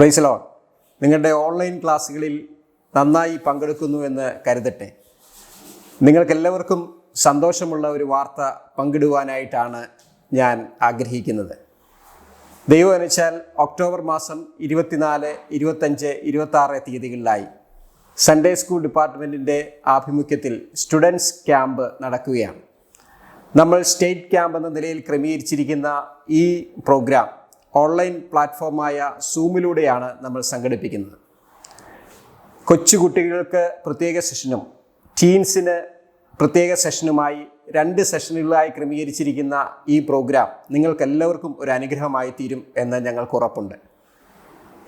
Praise Lord. നിങ്ങളുടെ online ക്ലാസ്സുകളിൽ നന്നായി പങ്കെടുക്കുന്നു എന്ന് കരുതട്ടെ. നിങ്ങൾക്കെല്ലാവർക്കും സന്തോഷമുള്ള ഒരു വാർത്ത പങ്കിടുവാനായിട്ടാണ് ഞാൻ ആഗ്രഹിക്കുന്നത്. ദൈവം അനുവദിച്ചാൽ ഒക്ടോബർ മാസം 24, 25, 26 തീയതികളിലായി സൺഡേ സ്കൂൾ ഡിപ്പാർട്ട്മെൻറ്റിൻ്റെ ആഭിമുഖ്യത്തിൽ സ്റ്റുഡൻസ് ക്യാമ്പ് നടക്കുകയാണ്. നമ്മൾ സ്റ്റേറ്റ് ക്യാമ്പ് എന്ന നിലയിൽ ക്രമീകരിച്ചിരിക്കുന്ന ഈ പ്രോഗ്രാം ഓൺലൈൻ പ്ലാറ്റ്ഫോമായ സൂമിലൂടെയാണ് നമ്മൾ സംഘടിപ്പിക്കുന്നത്. കൊച്ചുകുട്ടികൾക്ക് പ്രത്യേക സെഷനും ടീൻസിന് പ്രത്യേക സെഷനുമായി 2 സെഷനുകളായി ക്രമീകരിച്ചിരിക്കുന്ന ഈ പ്രോഗ്രാം നിങ്ങൾക്കെല്ലാവർക്കും ഒരു അനുഗ്രഹമായി തീരും എന്ന് ഞങ്ങൾക്ക് ഉറപ്പുണ്ട്.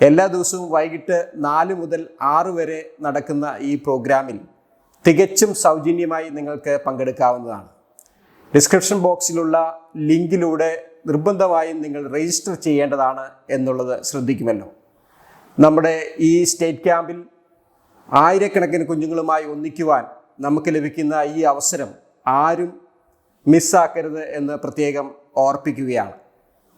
എല്ലാ ദിവസവും വൈകിട്ട് 4 മുതൽ 6 വരെ നടക്കുന്ന ഈ പ്രോഗ്രാമിൽ തികച്ചും സൗജന്യമായി നിങ്ങൾക്ക് പങ്കെടുക്കാവുന്നതാണ്. ഡിസ്ക്രിപ്ഷൻ ബോക്സിലുള്ള ലിങ്കിലൂടെ നിർബന്ധമായും നിങ്ങൾ രജിസ്റ്റർ ചെയ്യേണ്ടതാണ് എന്നുള്ളത് ശ്രദ്ധിക്കുമല്ലോ. നമ്മുടെ ഈ സ്റ്റേറ്റ് ക്യാമ്പിൽ ആയിരക്കണക്കിന് കുഞ്ഞുങ്ങളുമായി ഒന്നിക്കുവാൻ നമുക്ക് ലഭിക്കുന്ന ഈ അവസരം ആരും മിസ്സാക്കരുത് എന്ന് പ്രത്യേകം ഓർപ്പിക്കുകയാണ്.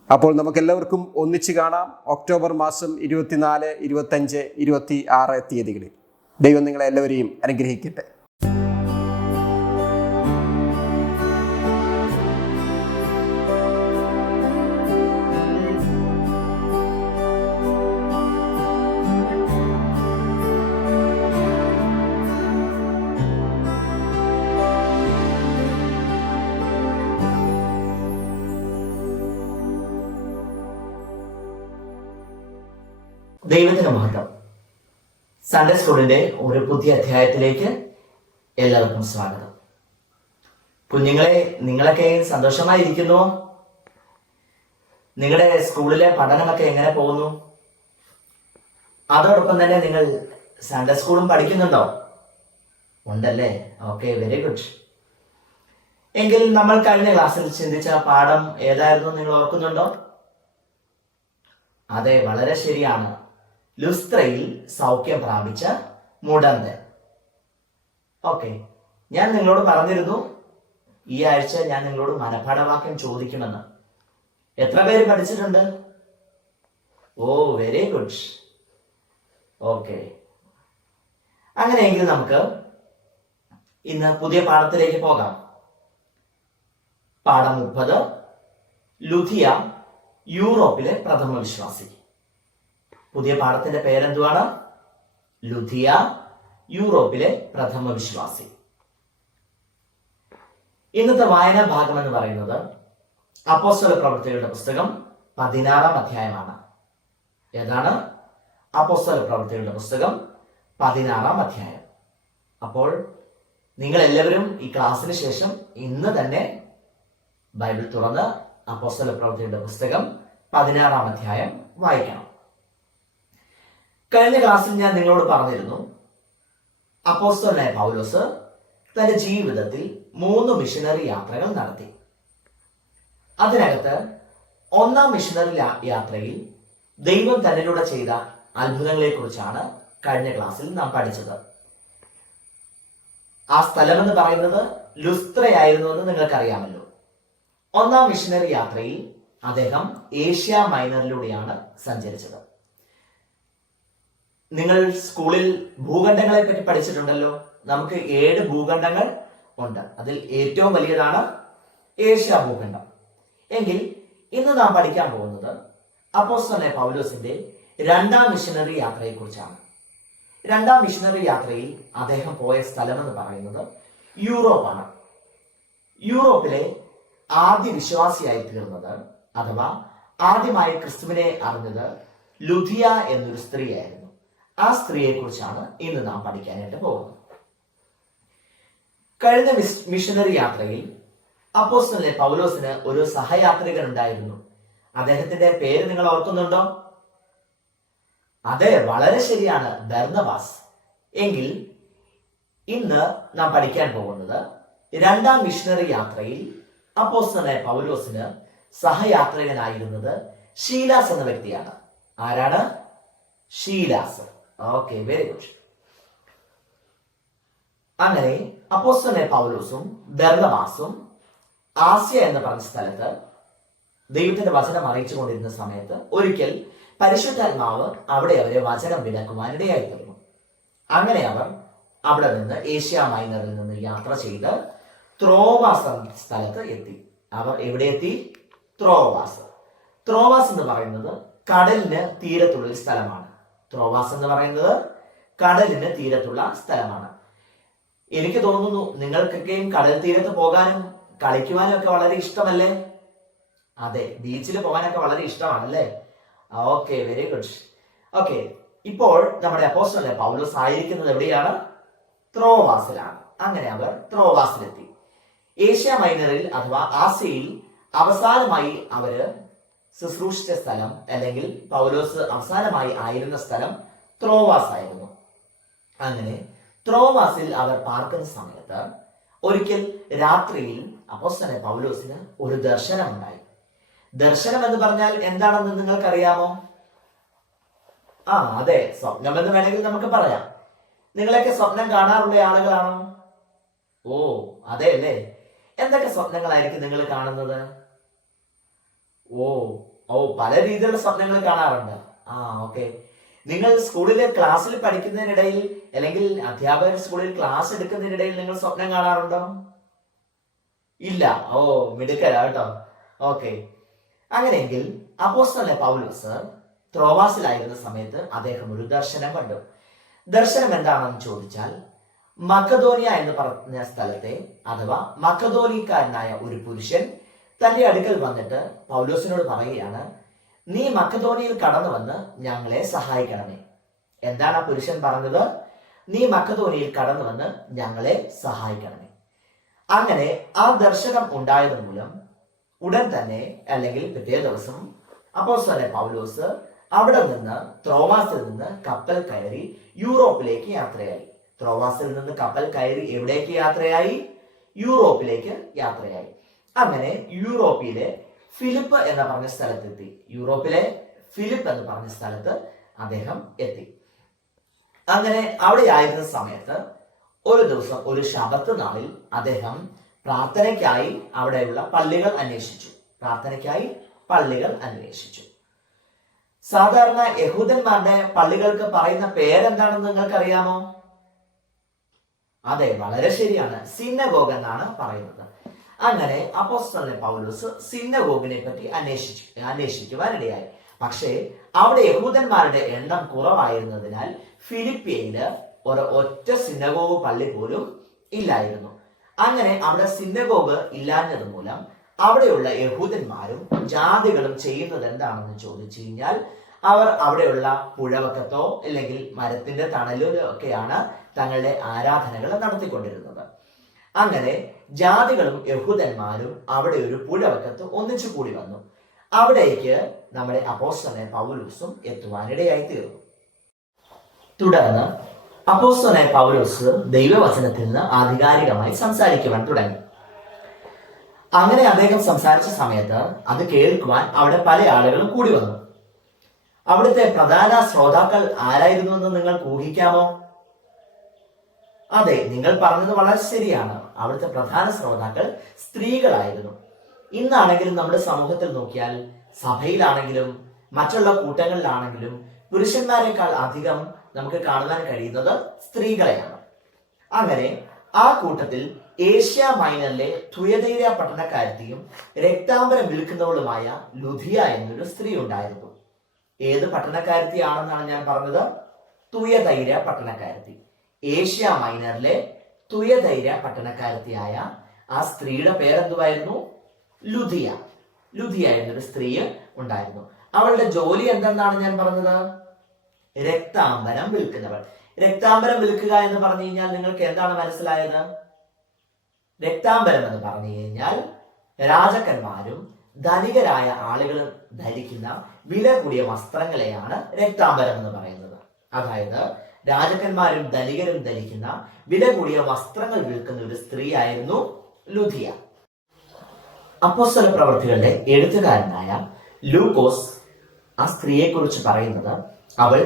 അപ്പോൾ നമുക്കെല്ലാവർക്കും ഒന്നിച്ച് കാണാം ഒക്ടോബർ മാസം 24, 25, 26 തീയതികളിൽ. ദൈവം നിങ്ങളെ എല്ലാവരെയും അനുഗ്രഹിക്കട്ടെ. ദൈവത്തിന് മഹത്വം. സൺഡേ സ്കൂളിന്റെ ഒരു പുതിയ അധ്യായത്തിലേക്ക് എല്ലാവർക്കും സ്വാഗതം. കുഞ്ഞുങ്ങളെ, നിങ്ങളൊക്കെ സന്തോഷമായിരിക്കുന്നുവോ? നിങ്ങളുടെ സ്കൂളിലെ പഠനമൊക്കെ എങ്ങനെ പോകുന്നു? അതോടൊപ്പം തന്നെ നിങ്ങൾ സൺഡേ സ്കൂളും പഠിക്കുന്നുണ്ടോ? ഉണ്ടല്ലേ? Okay, very good. എങ്കിൽ നമ്മൾ കഴിഞ്ഞ ക്ലാസ്സിൽ ചിന്തിച്ച പാഠം ഏതായിരുന്നു? നിങ്ങൾ ഓർക്കുന്നുണ്ടോ? അതെ, വളരെ ശരിയാണ്. ലുസ്ത്രയിൽ സൗഖ്യം പ്രാപിച്ച മുടന്തൻ. ഓക്കെ, ഞാൻ നിങ്ങളോട് പറഞ്ഞിരുന്നു ഈ ആഴ്ച ഞാൻ നിങ്ങളോട് മനഃപാഠവാക്യം ചോദിക്കുമെന്ന്. എത്ര പേര് പഠിച്ചിട്ടുണ്ട്? ഓ, വെരി ഗുഡ്. ഓക്കെ, അങ്ങനെയെങ്കിൽ നമുക്ക് ഇന്ന് പുതിയ പാഠത്തിലേക്ക് പോകാം. പാഠം 30, ലുധിയ യൂറോപ്പിലെ പ്രഥമ വിശ്വാസി. പുതിയ പാഠത്തിന്റെ പേരെന്തുവാണ്? ലുധിയ യൂറോപ്പിലെ പ്രഥമ വിശ്വാസി. ഇന്നത്തെ വായനാ ഭാഗം എന്ന് പറയുന്നത് അപ്പോസ്തല പ്രവൃത്തികളുടെ പുസ്തകം 16-ാം അധ്യായമാണ്. ഏതാണ്? അപ്പോസ്തല പ്രവൃത്തികളുടെ പുസ്തകം 16-ാം അധ്യായം. അപ്പോൾ നിങ്ങൾ എല്ലാവരും ഈ ക്ലാസ്സിന് ശേഷം ഇന്ന് തന്നെ ബൈബിൾ തുറന്ന് അപ്പോസ്തല പ്രവൃത്തികളുടെ പുസ്തകം 16-ാം അധ്യായം വായിക്കണം. കഴിഞ്ഞ ക്ലാസ്സിൽ ഞാൻ നിങ്ങളോട് പറഞ്ഞിരുന്നു, അപ്പോസ്തലനായ പൗലോസ് തന്റെ ജീവിതത്തിൽ 3 മിഷനറി യാത്രകൾ നടത്തി. അതിനകത്ത് 1-ാം മിഷനറി യാത്രയിൽ ദൈവം തന്നിലൂടെ ചെയ്ത അത്ഭുതങ്ങളെ കുറിച്ചാണ് കഴിഞ്ഞ ക്ലാസ്സിൽ നാം പഠിച്ചത്. ആ സ്ഥലം എന്ന് പറയുന്നത് ലുസ്ത്രയായിരുന്നു എന്ന് നിങ്ങൾക്കറിയാമല്ലോ. 1-ാം മിഷനറി യാത്രയിൽ അദ്ദേഹം ഏഷ്യ മൈനറിലൂടെയാണ് സഞ്ചരിച്ചത്. നിങ്ങൾ സ്കൂളിൽ ഭൂഖണ്ഡങ്ങളെ പറ്റി പഠിച്ചിട്ടുണ്ടല്ലോ. നമുക്ക് 7 ഭൂഖണ്ഡങ്ങൾ ഉണ്ട്. അതിൽ ഏറ്റവും വലിയതാണ് ഏഷ്യ ഭൂഖണ്ഡം. എങ്കിൽ ഇന്ന് നാം പഠിക്കാൻ പോകുന്നത് അപ്പോസ്തലനായ പൗലോസിന്റെ 2-ാം മിഷനറി യാത്രയെ കുറിച്ചാണ്. 2-ാം മിഷനറി യാത്രയിൽ അദ്ദേഹം പോയ സ്ഥലം എന്ന് പറയുന്നത് യൂറോപ്പാണ്. യൂറോപ്പിലെ ആദ്യ വിശ്വാസിയായി തീർന്നത്, അഥവാ ആദ്യമായി ക്രിസ്തുവിനെ അറിഞ്ഞത് ലുധിയ എന്നൊരു സ്ത്രീയായിരുന്നു. ആ സ്ത്രീയെ കുറിച്ചാണ് ഇന്ന് നാം പഠിക്കാനായിട്ട് പോകുന്നത്. കഴിഞ്ഞ മിഷനറി യാത്രയിൽ അപ്പോസ്തലനായ പൗലോസിന് ഒരു സഹയാത്രികൻ ഉണ്ടായിരുന്നു. അദ്ദേഹത്തിന്റെ പേര് നിങ്ങൾ ഓർക്കുന്നുണ്ടോ? അതെ, വളരെ ശരിയാണ്, ബർന്നബാസ്. എങ്കിൽ ഇന്ന് നാം പഠിക്കാൻ പോകുന്നത് 2-ാം മിഷനറി യാത്രയിൽ അപ്പോസ്തലനായ പൗലോസിന് സഹയാത്രികനായിരുന്നത് ഷീലാസ് എന്ന വ്യക്തിയാണ്. ആരാണ്? ഷീലാസ്. Okay, very good. അങ്ങനെ അപ്പോസ്തലനായ പൗലോസും ബർന്നബാസും ആസ്യ എന്ന് പറഞ്ഞ സ്ഥലത്ത് ദൈവത്തിന്റെ വചനം അറിയിച്ചു കൊണ്ടിരുന്ന സമയത്ത് ഒരിക്കൽ പരിശുദ്ധാത്മാവ് അവിടെ അവരെ വചനം വിലക്കുവാൻ ഇടയായി തീർന്നു. അങ്ങനെ അവർ അവിടെ നിന്ന് ഏഷ്യ മൈനറിൽ നിന്ന് യാത്ര ചെയ്ത് ത്രോവാസ് എന്ന സ്ഥലത്ത് എത്തി. അവർ എവിടെ എത്തി? ത്രോവാസ്. ത്രോവാസ് എന്ന് പറയുന്നത് കടലിന് തീരത്തുള്ള ഒരു സ്ഥലമാണ്. ത്രോവാസ് എന്ന് പറയുന്നത് കടലിന് തീരത്തുള്ള സ്ഥലമാണ്. എനിക്ക് തോന്നുന്നു നിങ്ങൾക്കൊക്കെയും കടൽ തീരത്ത് പോകാനും കളിക്കുവാനും ഒക്കെ വളരെ ഇഷ്ടമല്ലേ? അതെ, ബീച്ചിൽ പോകാനൊക്കെ വളരെ ഇഷ്ടമാണല്ലേ? Okay, very good. ഓക്കെ, ഇപ്പോൾ നമ്മുടെ അപ്പോസ്തലനായ പൗലോസ് ആയിരിക്കുന്നത് എവിടെയാണ്? ത്രോവാസിലാണ്. അങ്ങനെ അവർ ത്രോവാസിലെത്തി. ഏഷ്യ മൈനറിൽ അഥവാ ആസിയയിൽ അവസാനമായി അവര് ശുശ്രൂഷിച്ച സ്ഥലം, അല്ലെങ്കിൽ പൗലോസ് അവസാനമായി ആയിരുന്ന സ്ഥലം ത്രോവാസ് ആയിരുന്നു. അങ്ങനെ ത്രോവാസിൽ അവർ പാർക്കുന്ന സമയത്ത് ഒരിക്കൽ രാത്രിയിൽ അപ്പോസ്തലനായ പൗലോസിന് ഒരു ദർശനം ഉണ്ടായി. ദർശനം എന്ന് പറഞ്ഞാൽ എന്താണെന്ന് നിങ്ങൾക്കറിയാമോ? അതെ, സ്വപ്നം എന്ന് വേണമെങ്കിൽ നമുക്ക് പറയാം. നിങ്ങളൊക്കെ സ്വപ്നം കാണാറുള്ള ആളുകളാണോ? ഓ അതെ അല്ലേ. എന്തൊക്കെ സ്വപ്നങ്ങളായിരിക്കും നിങ്ങൾ കാണുന്നത്? ഓ പല രീതിയിലുള്ള സ്വപ്നങ്ങൾ കാണാറുണ്ട്. ഓക്കെ. നിങ്ങൾ സ്കൂളിലെ ക്ലാസ്സിൽ പഠിക്കുന്നതിനിടയിൽ, അല്ലെങ്കിൽ അധ്യാപകർ സ്കൂളിൽ ക്ലാസ് എടുക്കുന്നതിനിടയിൽ നിങ്ങൾ സ്വപ്നം കാണാറുണ്ടോ? ഇല്ല. മിടുക്കരാ കേട്ടോ. ഓക്കെ. അങ്ങനെയെങ്കിൽ അപ്പോസ്തലനായ പൗലോസ് ത്രോവാസിലായിരുന്ന സമയത്ത് അദ്ദേഹം ഒരു ദർശനം കണ്ടു. ദർശനം എന്താണെന്ന് ചോദിച്ചാൽ, മക്കദോനിയ എന്ന് പറഞ്ഞ സ്ഥലത്തെ അഥവാ മക്കദോനിക്കാരനായ ഒരു പുരുഷൻ തന്റെ അടുക്കൽ വന്നിട്ട് പൗലോസിനോട് പറയുകയാണ്, നീ മക്കദോനിയിൽ കടന്നു വന്ന് ഞങ്ങളെ സഹായിക്കണമേ. എന്താണ് ആ പുരുഷൻ പറഞ്ഞത്? നീ മക്കദോനിയിൽ കടന്നു വന്ന് ഞങ്ങളെ സഹായിക്കണമേ. അങ്ങനെ ആ ദർശനം ഉണ്ടായത് മൂലം ഉടൻ തന്നെ, അല്ലെങ്കിൽ പിറ്റേ ദിവസം അപ്പോസ്തലനായ പൗലോസ് അവിടെ നിന്ന് ത്രോവാസിൽ നിന്ന് കപ്പൽ കയറി യൂറോപ്പിലേക്ക് യാത്രയായി. ത്രോവാസിൽ നിന്ന് കപ്പൽ കയറി എവിടേക്ക് യാത്രയായി? യൂറോപ്പിലേക്ക് യാത്രയായി. അങ്ങനെ യൂറോപ്പിലെ ഫിലിപ്പ് എന്ന് പറഞ്ഞ സ്ഥലത്തെത്തി. യൂറോപ്പിലെ ഫിലിപ്പ് എന്ന് പറഞ്ഞ സ്ഥലത്ത് അദ്ദേഹം എത്തി. അങ്ങനെ അവിടെ ആയിരുന്ന സമയത്ത് ഒരു ദിവസം, ഒരു ശബത്ത് നാളിൽ അദ്ദേഹം പ്രാർത്ഥനയ്ക്കായി അവിടെയുള്ള പള്ളികൾ അന്വേഷിച്ചു. സാധാരണ യഹൂദന്മാരുടെ പള്ളികൾക്ക് പറയുന്ന പേരെന്താണെന്ന് നിങ്ങൾക്കറിയാമോ? അതെ, വളരെ ശരിയാണ്, സിനഗോഗ് എന്നാണ് പറയുന്നത്. അങ്ങനെ അപ്പോസ്തലനായ പൗലോസ് സിനഗോഗിനെ പറ്റി അന്വേഷിക്കുവാനിടയായി. പക്ഷേ അവിടെ യഹൂദന്മാരുടെ എണ്ണം കുറവായിരുന്നതിനാൽ ഫിലിപ്പിയയില് ഒറ്റ സിനഗോഗ് പള്ളി പോലും ഇല്ലായിരുന്നു. അങ്ങനെ അവിടെ സിനഗോഗ് ഇല്ലാഞ്ഞത് മൂലം അവിടെയുള്ള യഹൂദന്മാരും ജാതികളും ചെയ്യുന്നത് എന്താണെന്ന് ചോദിച്ചു കഴിഞ്ഞാൽ, അവർ അവിടെയുള്ള പുഴവക്കത്തോ അല്ലെങ്കിൽ മരത്തിന്റെ തണലിലോ ഒക്കെയാണ് തങ്ങളുടെ ആരാധനകൾ നടത്തിക്കൊണ്ടിരുന്നത്. അങ്ങനെ ജാതികളും യഹൂദന്മാരും അവിടെ ഒരു പുഴവക്കത്ത് ഒന്നിച്ചു കൂടി വന്നു. അവിടേക്ക് നമ്മുടെ അപ്പോസ്തലനായ പൗലോസും എത്തുവാനിടയായി തീർന്നു. തുടർന്ന് അപ്പോസ്തലനായ പൗലോസ് ദൈവവചനത്തിൽ നിന്ന് ആധികാരികമായി സംസാരിക്കുവാൻ തുടങ്ങി. അങ്ങനെ അദ്ദേഹം സംസാരിച്ച സമയത്ത് അത് കേൾക്കുവാൻ അവിടെ പല ആളുകളും കൂടി വന്നു. അവിടുത്തെ പ്രധാന ശ്രോതാക്കൾ ആരായിരുന്നു എന്ന് നിങ്ങൾക്ക് ഊഹിക്കാമോ? അതെ, നിങ്ങൾ പറഞ്ഞത് വളരെ ശരിയാണ്. അവിടുത്തെ പ്രധാന ശ്രോതാക്കൾ സ്ത്രീകളായിരുന്നു. ഇന്നാണെങ്കിലും നമ്മുടെ സമൂഹത്തിൽ നോക്കിയാൽ, സഭയിലാണെങ്കിലും മറ്റുള്ള കൂട്ടങ്ങളിലാണെങ്കിലും പുരുഷന്മാരെക്കാൾ അധികം നമുക്ക് കാണുവാൻ കഴിയുന്നത് സ്ത്രീകളെയാണ്. അങ്ങനെ ആ കൂട്ടത്തിൽ ഏഷ്യ മൈനറിലെ തുയതൈര പട്ടണക്കാരത്തിയും രക്താംബരം വിൽക്കുന്നവളുമായ ലുധിയ എന്നൊരു സ്ത്രീ ഉണ്ടായിരുന്നു. ഏത് പട്ടണക്കാരത്തിയാണെന്നാണ് ഞാൻ പറഞ്ഞത്? തുയതൈര പട്ടണക്കാരത്തി. ഏഷ്യ മൈനറിലെ തുയതൈര പട്ടണക്കാരത്തിയായ ആ സ്ത്രീയുടെ പേരെന്തുവായിരുന്നു? ലുധിയ. ലുധിയ എന്നൊരു സ്ത്രീ ഉണ്ടായിരുന്നു. അവളുടെ ജോലി എന്തെന്നാണ് ഞാൻ പറഞ്ഞത്? രക്താംബരം വിൽക്കുന്നവൾ. രക്താംബരം വിൽക്കുക എന്ന് പറഞ്ഞു കഴിഞ്ഞാൽ നിങ്ങൾക്ക് എന്താണ് മനസ്സിലായത്? രക്താംബരം എന്ന് പറഞ്ഞു കഴിഞ്ഞാൽ രാജാക്കന്മാരും ധനികരായ ആളുകളും ധരിക്കുന്ന വില കൂടിയ വസ്ത്രങ്ങളെയാണ് രക്താംബരം എന്ന് പറയുന്നത്. അതായത് രാജാക്കന്മാരും ധനികരും ധരിക്കുന്ന വില കൂടിയ വസ്ത്രങ്ങൾ വിൽക്കുന്ന ഒരു സ്ത്രീ ആയിരുന്നു ലുധിയ. അപ്പോസ്തല പ്രവർത്തികളുടെ എഴുത്തുകാരനായ ലൂക്കോസ് ആ സ്ത്രീയെ കുറിച്ച് പറയുന്നത് അവൾ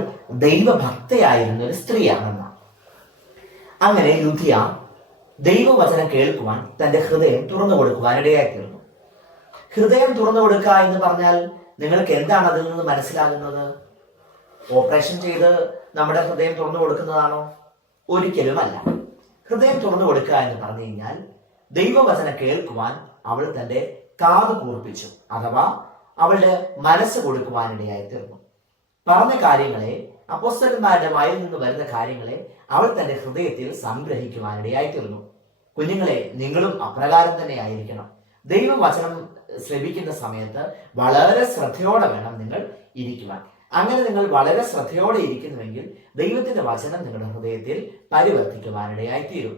ദൈവഭക്തയായിരുന്ന ഒരു സ്ത്രീയാണെന്നാണ്. അങ്ങനെ ലുധിയ ദൈവവചനം കേൾക്കുവാൻ തന്റെ ഹൃദയം തുറന്നു കൊടുക്കുവാൻ ഇടയായിത്തീർന്നു. ഹൃദയം തുറന്നു കൊടുക്കുക എന്ന് പറഞ്ഞാൽ നിങ്ങൾക്ക് എന്താണ് അതിൽ നിന്ന് മനസ്സിലാകുന്നത്? ഓപ്പറേഷൻ ചെയ്ത് നമ്മുടെ ഹൃദയം തുറന്നു കൊടുക്കുന്നതാണോ? ഒരിക്കലുമല്ല. ഹൃദയം തുറന്നു കൊടുക്കുക എന്ന് പറഞ്ഞു കഴിഞ്ഞാൽ ദൈവവചനം കേൾക്കുവാൻ അവൾ തന്റെ കാത് കൂർപ്പിച്ചു, അഥവാ അവളുടെ മനസ്സ് കൊടുക്കുവാനിടയായി തീർന്നു. പറഞ്ഞ കാര്യങ്ങളെ, അപ്പോസ്തലന്മാരുടെ വായിൽ നിന്ന് വരുന്ന കാര്യങ്ങളെ അവൾ തന്റെ ഹൃദയത്തിൽ സംഗ്രഹിക്കുവാനിടയായി തീർന്നു. കുഞ്ഞുങ്ങളെ, നിങ്ങളും അപ്രകാരം തന്നെ ആയിരിക്കണം. ദൈവവചനം ശ്രവിക്കുന്ന സമയത്ത് വളരെ ശ്രദ്ധയോടെ വേണം നിങ്ങൾ ഇരിക്കുവാൻ. അങ്ങനെ നിങ്ങൾ വളരെ ശ്രദ്ധയോടെ ഇരിക്കുന്നുവെങ്കിൽ ദൈവത്തിന്റെ വചനം നിങ്ങളുടെ ഹൃദയത്തിൽ പരിവർത്തിക്കുവാനിടയായി തീരും.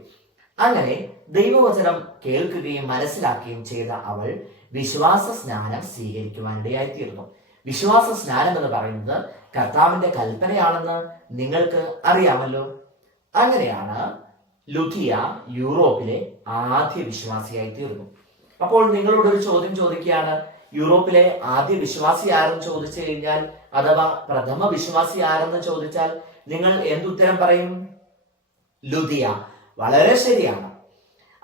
അങ്ങനെ ദൈവവചനം കേൾക്കുകയും മനസ്സിലാക്കുകയും ചെയ്ത അവൾ വിശ്വാസ സ്നാനം സ്വീകരിക്കുവാനിടയായി തീർന്നു. വിശ്വാസ സ്നാനം എന്ന് പറയുന്നത് കർത്താവിന്റെ കൽപ്പനയാണെന്ന് നിങ്ങൾക്ക് അറിയാമല്ലോ. അങ്ങനെയാണ് ലുദിയ യൂറോപ്പിലെ ആദ്യ വിശ്വാസിയായി തീർന്നു. അപ്പോൾ നിങ്ങളോട് ഒരു ചോദ്യം ചോദിക്കുകയാണ്, യൂറോപ്പിലെ ആദ്യ വിശ്വാസി ആരെന്ന് ചോദിച്ചു കഴിഞ്ഞാൽ, അഥവാ പ്രഥമ വിശ്വാസി ആരെന്ന് ചോദിച്ചാൽ നിങ്ങൾ എന്തുത്തരം പറയും? ലുദിയ. വളരെ ശരിയാണ്.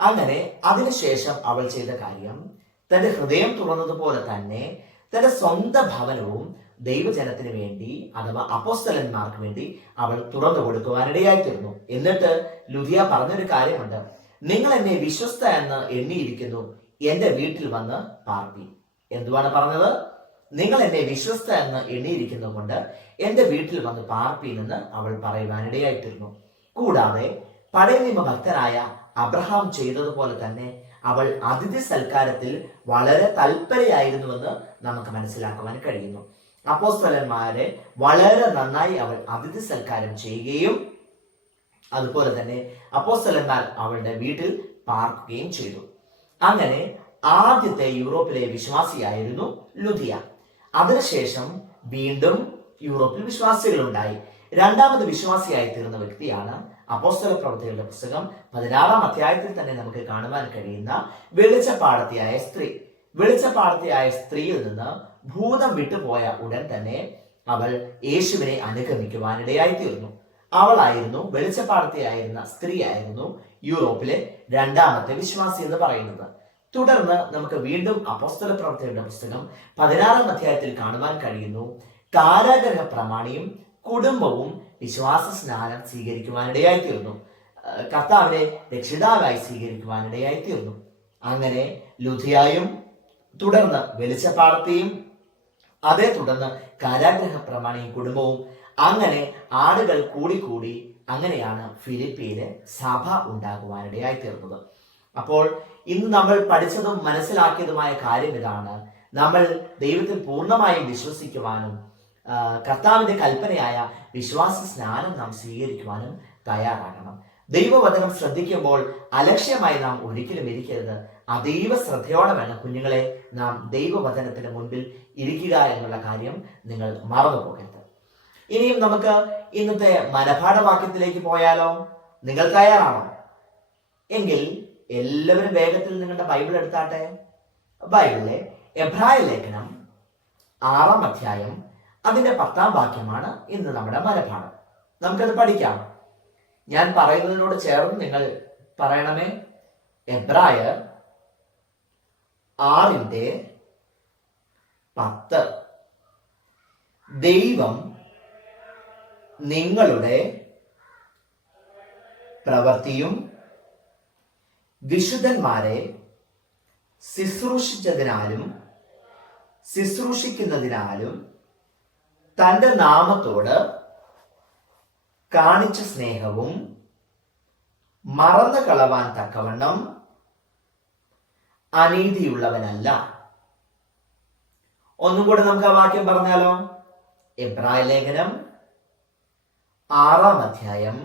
അങ്ങനെ അതിനുശേഷം അവൾ ചെയ്ത കാര്യം, തന്റെ ഹൃദയം തുറന്നതുപോലെ തന്നെ തന്റെ സ്വന്തം ഭവനവും ദൈവജനത്തിന് വേണ്ടി, അഥവാ അപ്പോസ്തലന്മാർക്ക് വേണ്ടി അവൾ തുറന്നു കൊടുക്കുവാനിടയായി തീർന്നു. എന്നിട്ട് ലുദിയ പറഞ്ഞൊരു കാര്യമുണ്ട്, നിങ്ങൾ എന്നെ വിശ്വസ്ത എന്ന് എണ്ണിയിരിക്കുന്നു, എന്റെ വീട്ടിൽ വന്ന് പാർപ്പി. എന്തുവാണ് പറഞ്ഞത്? നിങ്ങൾ എന്നെ വിശ്വസ്ത എന്ന് എണ്ണിയിരിക്കുന്നത് കൊണ്ട് എന്റെ വീട്ടിൽ വന്ന് പാർപ്പീനെന്ന് അവൾ പറയുവാനിടയായി തീർന്നു. കൂടാതെ പഴയ നിയമ ഭക്തനായ അബ്രഹാം ചെയ്തതുപോലെ തന്നെ അവൾ അതിഥി സൽക്കാരത്തിൽ വളരെ തൽപരയായിരുന്നുവെന്ന് നമുക്ക് മനസ്സിലാക്കുവാൻ കഴിയുന്നു. അപ്പോസ്തലന്മാരെ വളരെ നന്നായി അവൾ അതിഥി സൽക്കാരം ചെയ്യുകയും അതുപോലെ തന്നെ അപ്പോസ്തലന്മാർ അവളുടെ വീട്ടിൽ പാർക്കുകയും ചെയ്തു. അങ്ങനെ ആദ്യത്തെ യൂറോപ്പിലെ വിശ്വാസിയായിരുന്നു ലുദിയ. അതിനുശേഷം വീണ്ടും യൂറോപ്പിൽ വിശ്വാസികൾ ഉണ്ടായി. രണ്ടാമത് വിശ്വാസിയായി തീർന്ന വ്യക്തിയാണ് അപ്പോസ്തല പ്രവൃത്തികളുടെ പുസ്തകം 16-ാം അധ്യായത്തിൽ തന്നെ നമുക്ക് കാണുവാൻ കഴിയുന്ന വെളിച്ചപ്പാടത്തിയായ സ്ത്രീ. വെളിച്ചപ്പാടത്തിയായ സ്ത്രീയിൽ നിന്ന് ഭൂതം വിട്ടുപോയ ഉടൻ തന്നെ അവൾ യേശുവിനെ അനുഗമിക്കുവാനിടയായി തീർന്നു. അവളായിരുന്നു, വെളിച്ചപ്പാടത്തിയായിരുന്ന സ്ത്രീ ആയിരുന്നു യൂറോപ്പിലെ രണ്ടാമത്തെ വിശ്വാസി എന്ന് പറയുന്നത്. തുടർന്ന് നമുക്ക് വീണ്ടും അപ്പോസ്തല പ്രവൃത്തികളുടെ പുസ്തകം 16-ാം അധ്യായത്തിൽ കാണുവാൻ കഴിയുന്നു, കാരാഗ്രഹ പ്രമാണിയും കുടുംബവും വിശ്വാസ സ്നാനം സ്വീകരിക്കുവാനിടയായി തീർന്നു. കർത്താവിനെ രക്ഷിതാവായി സ്വീകരിക്കുവാനിടയായി തീർന്നു. അങ്ങനെ ലുദിയായും തുടർന്ന് വെളിച്ചപ്പാടത്തെയും അതേ തുടർന്ന് കാരാഗ്രഹ പ്രമാണിയും കുടുംബവും, അങ്ങനെ ആളുകൾ കൂടി അങ്ങനെയാണ് ഫിലിപ്പിയിലെ സഭ ഉണ്ടാകുവാനിടയായി തീർന്നത്. അപ്പോൾ ഇന്ന് നമ്മൾ പഠിച്ചതും മനസ്സിലാക്കിയതുമായ കാര്യം ഇതാണ്. നമ്മൾ ദൈവത്തിൽ പൂർണ്ണമായും വിശ്വസിക്കുവാനും കർത്താവിന്റെ കൽപ്പനയായ വിശ്വാസ സ്നാനം നാം സ്വീകരിക്കുവാനും തയ്യാറാകണം. ദൈവവചനം ശ്രദ്ധിക്കുമ്പോൾ അലക്ഷ്യമായി നാം ഒരിക്കലും ഇരിക്കരുത്. അതീവ ശ്രദ്ധയോടെ വേണം കുഞ്ഞുങ്ങളെ നാം ദൈവവചനത്തിന് മുൻപിൽ ഇരിക്കുക എന്നുള്ള കാര്യം നിങ്ങൾ മറന്നു പോകരുത്. ഇനിയും നമുക്ക് ഇന്നത്തെ മനപാഠവാക്യത്തിലേക്ക് പോയാലോ? നിങ്ങൾ തയ്യാറാണോ? എങ്കിൽ എല്ലാവരും വേഗത്തിൽ നിങ്ങളുടെ ബൈബിൾ എടുത്താട്ടെ. ബൈബിളിലെ എബ്രായ ലേഖനം 6-ാം അധ്യായം അതിന്റെ 10-ാം വാക്യമാണ് ഇന്ന് നമ്മുടെ മനപാഠം. നമുക്കത് പഠിക്കാം. ഞാൻ പറയുന്നതിനോട് ചേർന്ന് നിങ്ങൾ പറയണമേ. എബ്രായർ 6:10 ദൈവം നിങ്ങളുടെ പ്രവൃത്തിയും വിശുദ്ധന്മാരെ ശുശ്രൂഷിച്ചതിനാലും ശുശ്രൂഷിക്കുന്നതിനാലും തന്റെ നാമത്തോട് കാണിച്ച സ്നേഹവും മറന്നു കളവാൻ തക്കവണ്ണം അനീതിയുള്ളവനല്ല. ഒന്നും കൂടെ നമുക്ക് ആ വാക്യം പറഞ്ഞാലോ? എബ്രായ ലേഖനം 6-ാം അധ്യായം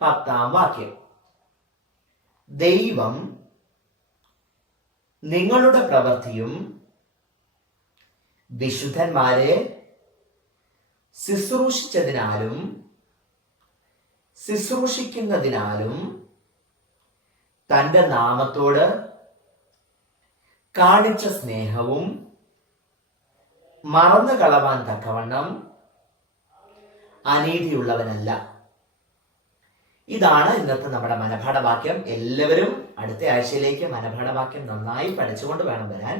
10-ാം വാക്യം. ദൈവം നിങ്ങളുടെ പ്രവൃത്തിയും വിശുദ്ധന്മാരെ ശുശ്രൂഷിച്ചതിനാലും ശുശ്രൂഷിക്കുന്നതിനാലും തന്റെ നാമത്തോട് കാണിച്ച സ്നേഹവും മറന്നു കളവാൻ തക്കവണ്ണം അനീതിയുള്ളവനല്ല. ഇതാണ് ഇന്നത്തെ നമ്മുടെ മനപാഠവാക്യം. എല്ലാവരും അടുത്ത ആഴ്ചയിലേക്ക് മനപാഠവാക്യം നന്നായി പഠിച്ചുകൊണ്ട് വേണം വരാൻ.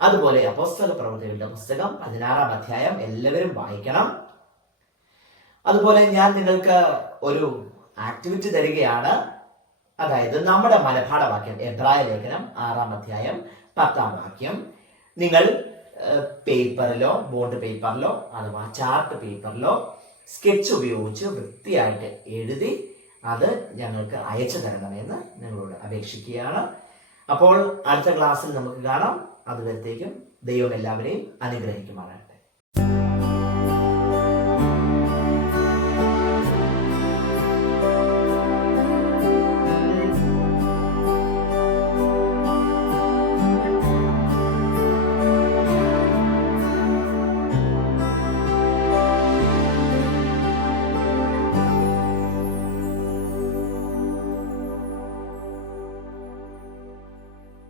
അതുപോലെ അപ്പോസ്തല പ്രവൃത്തികളുടെ പുസ്തകം 16-ാം അധ്യായം എല്ലാവരും വായിക്കണം. അതുപോലെ ഞാൻ നിങ്ങൾക്ക് ഒരു ആക്ടിവിറ്റി തരികയാണ്. അതായത് നമ്മുടെ മനഃപാഠവാക്യം എബ്രായ ലേഖനം 6-ാം അധ്യായം 10-ാം വാക്യം നിങ്ങൾ പേപ്പറിലോ ബോണ്ട് പേപ്പറിലോ അഥവാ ചാർട്ട് പേപ്പറിലോ സ്കെച്ച് ഉപയോഗിച്ച് വൃത്തിയായിട്ട് എഴുതി അത് ഞങ്ങൾക്ക് അയച്ചു തരണമെന്ന് നിങ്ങളോട് അപേക്ഷിക്കുകയാണ്. അപ്പോൾ അടുത്ത ക്ലാസ്സിൽ നമുക്ക് കാണാം. അതുവരത്തേക്കും ദൈവം എല്ലാവരെയും അനുഗ്രഹിക്കുമാറാകട്ടെ.